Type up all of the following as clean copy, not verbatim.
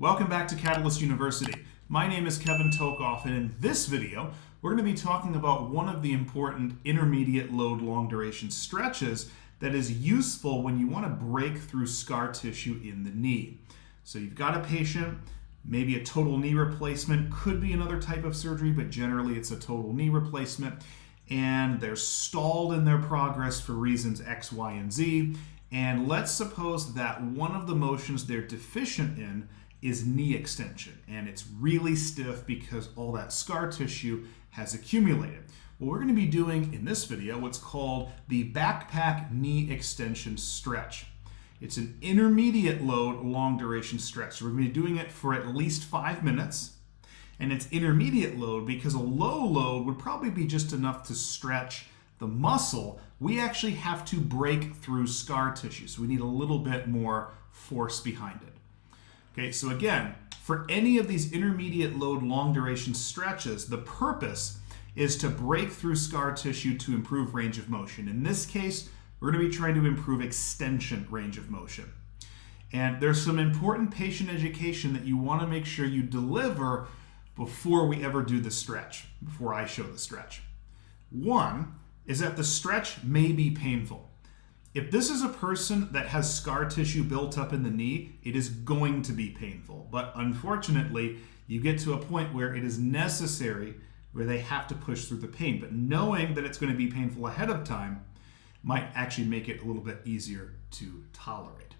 Welcome back to Catalyst University. My name is Kevin Tokoph, and in this video, we're going to be talking about one of the important intermediate load long duration stretches that is useful when you want to break through scar tissue in the knee. So you've got a patient, maybe a total knee replacement, could be another type of surgery, but generally it's a total knee replacement, and they're stalled in their progress for reasons X, Y, and Z. And let's suppose that one of the motions they're deficient in is knee extension, and it's really stiff because all that scar tissue has accumulated. Well, we're going to be doing in this video what's called the backpack knee extension stretch. It's an intermediate load long duration stretch. So we're going to be doing it for at least 5 minutes, and it's intermediate load because a low load would probably be just enough to stretch the muscle. We actually have to break through scar tissue, so we need a little bit more force behind it. Okay, so again, for any of these intermediate load long duration stretches, the purpose is to break through scar tissue to improve range of motion. In this case, we're going to be trying to improve extension range of motion. And there's some important patient education that you want to make sure you deliver before we ever do the stretch, before I show the stretch. One is that the stretch may be painful. If this is a person that has scar tissue built up in the knee, it is going to be painful. But unfortunately, you get to a point where it is necessary, where they have to push through the pain. But knowing that it's going to be painful ahead of time might actually make it a little bit easier to tolerate.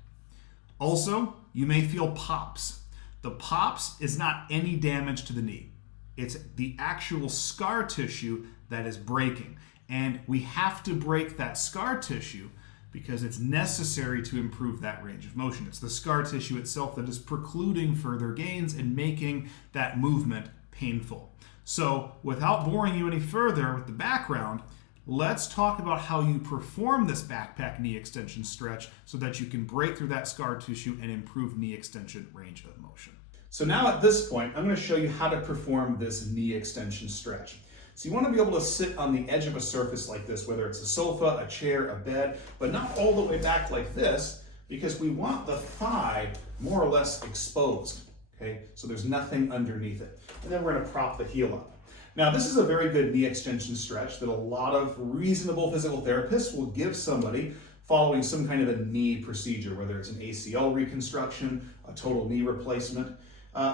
Also, you may feel pops. The pops is not any damage to the knee. It's the actual scar tissue that is breaking. And we have to break that scar tissue because it's necessary to improve that range of motion. It's the scar tissue itself that is precluding further gains and making that movement painful. So without boring you any further with the background, let's talk about how you perform this backpack knee extension stretch so that you can break through that scar tissue and improve knee extension range of motion. So now at this point, I'm going to show you how to perform this knee extension stretch. So you want to be able to sit on the edge of a surface like this, whether it's a sofa, a chair, a bed, but not all the way back like this, because we want the thigh more or less exposed, okay? So there's nothing underneath it. And then we're going to prop the heel up. Now this is a very good knee extension stretch that a lot of reasonable physical therapists will give somebody following some kind of a knee procedure, whether it's an ACL reconstruction, a total knee replacement.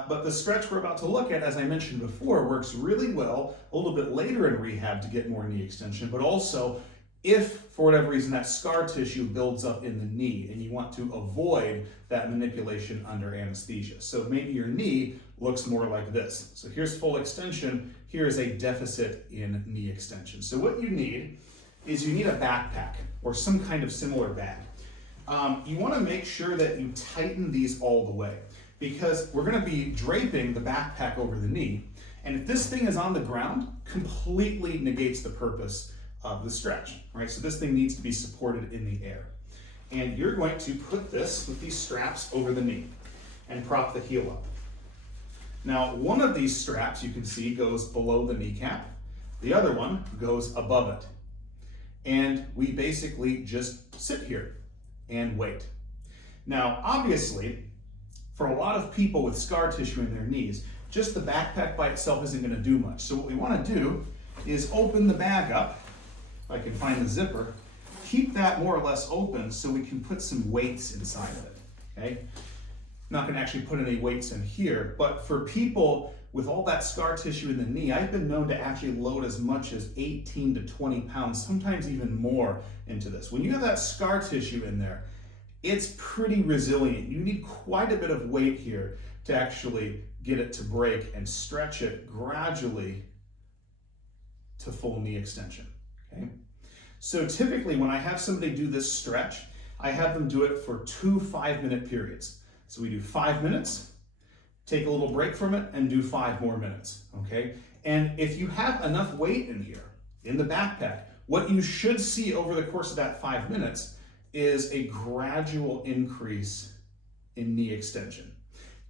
But the stretch we're about to look at, as I mentioned before, works really well a little bit later in rehab to get more knee extension, but also if, for whatever reason, that scar tissue builds up in the knee and you want to avoid that manipulation under anesthesia. So maybe your knee looks more like this. So here's full extension, here's a deficit in knee extension. So what you need is you need a backpack or some kind of similar bag. You want to make sure that you tighten these all the way, because we're going to be draping the backpack over the knee, and if this thing is on the ground, completely negates the purpose of the stretch, right? So this thing needs to be supported in the air. And you're going to put this with these straps over the knee and prop the heel up. Now, one of these straps you can see goes below the kneecap, the other one goes above it. And we basically just sit here and wait. Now, obviously, for a lot of people with scar tissue in their knees, just the backpack by itself isn't going to do much. So what we want to do is open the bag up, if I can find the zipper, keep that more or less open so we can put some weights inside of it, okay? I'm not going to actually put any weights in here, but for people with all that scar tissue in the knee, I've been known to actually load as much as 18 to 20 pounds, sometimes even more into this. When you have that scar tissue in there, it's pretty resilient. You need quite a bit of weight here to actually get it to break and stretch it gradually to full knee extension, okay? So typically when I have somebody do this stretch, I have them do it for 2 5-minute periods. So we do 5 minutes, take a little break from it, and do 5 more minutes, okay? And if you have enough weight in here, in the backpack, what you should see over the course of that 5 minutes is a gradual increase in knee extension.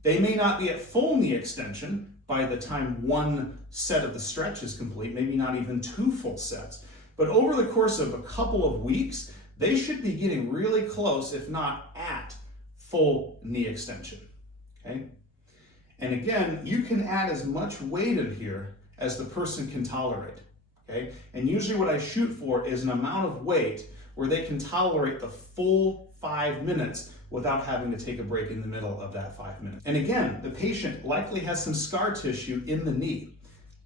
They may not be at full knee extension by the time one set of the stretch is complete, maybe not even 2 full sets, but over the course of a couple of weeks, they should be getting really close, if not at full knee extension, okay? And again, you can add as much weight in here as the person can tolerate, okay? And usually what I shoot for is an amount of weight where they can tolerate the full 5 minutes without having to take a break in the middle of that 5 minutes. And again, the patient likely has some scar tissue in the knee.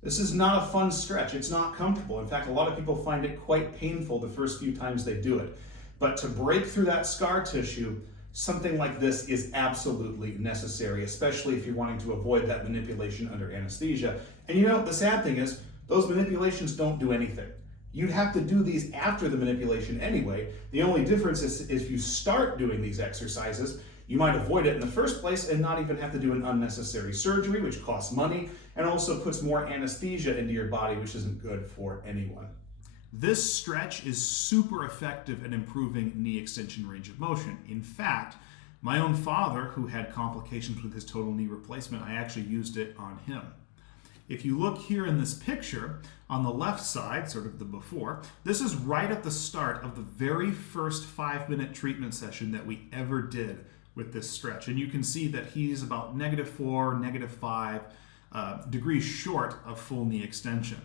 This is not a fun stretch. It's not comfortable. In fact, a lot of people find it quite painful the first few times they do it. But to break through that scar tissue, something like this is absolutely necessary, especially if you're wanting to avoid that manipulation under anesthesia. And you know, the sad thing is, those manipulations don't do anything. You'd have to do these after the manipulation anyway. The only difference is if you start doing these exercises, you might avoid it in the first place and not even have to do an unnecessary surgery, which costs money and also puts more anesthesia into your body, which isn't good for anyone. This stretch is super effective at improving knee extension range of motion. In fact, my own father, who had complications with his total knee replacement, I actually used it on him. If you look here in this picture, on the left side, sort of the before, this is right at the start of the very first 5-minute treatment session that we ever did with this stretch. And you can see that he's about -4, -5 degrees short of full knee extension.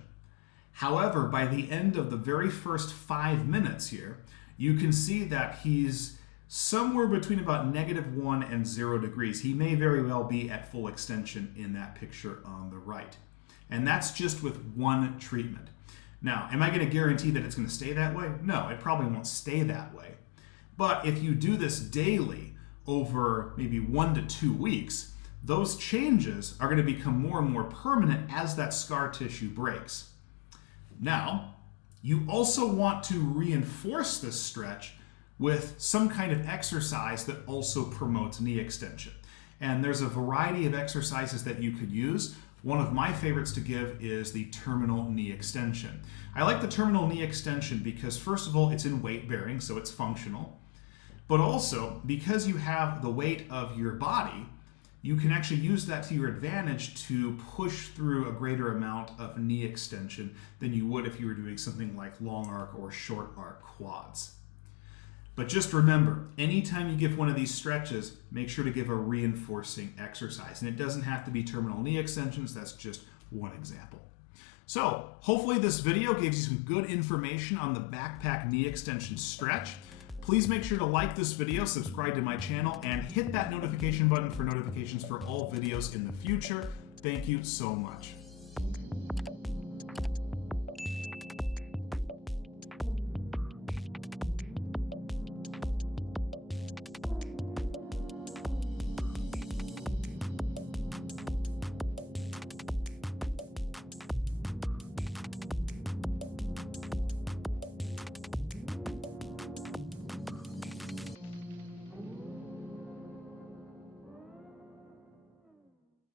However, by the end of the very first 5 minutes here, you can see that he's somewhere between about -1 and 0 degrees. He may very well be at full extension in that picture on the right. And that's just with one treatment. Now, am I going to guarantee that it's going to stay that way? No, it probably won't stay that way. But if you do this daily over maybe 1 to 2 weeks, those changes are going to become more and more permanent as that scar tissue breaks. Now, you also want to reinforce this stretch with some kind of exercise that also promotes knee extension. And there's a variety of exercises that you could use. One of my favorites to give is the terminal knee extension. I like the terminal knee extension because, first of all, it's in weight bearing, so it's functional. But also, because you have the weight of your body, you can actually use that to your advantage to push through a greater amount of knee extension than you would if you were doing something like long arc or short arc quads. But just remember, anytime you give one of these stretches, make sure to give a reinforcing exercise. And it doesn't have to be terminal knee extensions, that's just one example. So, hopefully this video gave you some good information on the backpack knee extension stretch. Please make sure to like this video, subscribe to my channel, and hit that notification button for notifications for all videos in the future. Thank you so much.